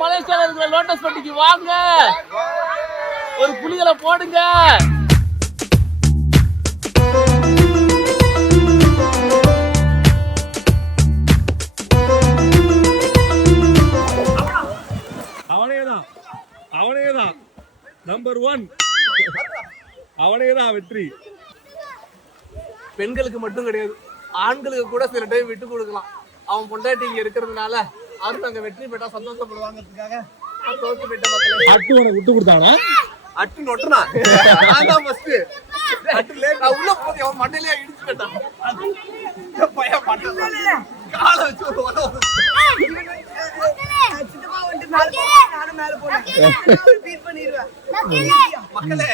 மலேசியால இருக்கிற லோட்டஸ் பட்டிக்கு வாங்க, ஒரு புலிகளை போடுங்க. அவனேதான் நம்பர் 1, அவனேதான் வெற்றி. பெண்களுக்கு மட்டும் கிடையாது, ஆண்களுக்கு கூட சில டைம் விட்டு கொடுக்கலாம். அவன் பொண்டாட்டி இங்க இருக்கிறதுனால அவரும் அங்க வெற்றி பெற்றா சந்தோஷப்படுவாங்கிறதுக்காக தோத்து பெற்ற மக்கள் அட்டு உனக்கு விட்டு கொடுத்தானா? அட்டு நொட்டனா நான் ஃபர்ஸ்ட் அட்டு லேட் உள்ள போய் அவன் மண்டையிலே இடிச்சு போட்டான். பையன் மண்டையில கால வச்சு ஒரு வட சித்தப்பா வந்து மேல போறேன், நானும் மேல போறேன், பீட் பண்ணிடுவேன். மக்களே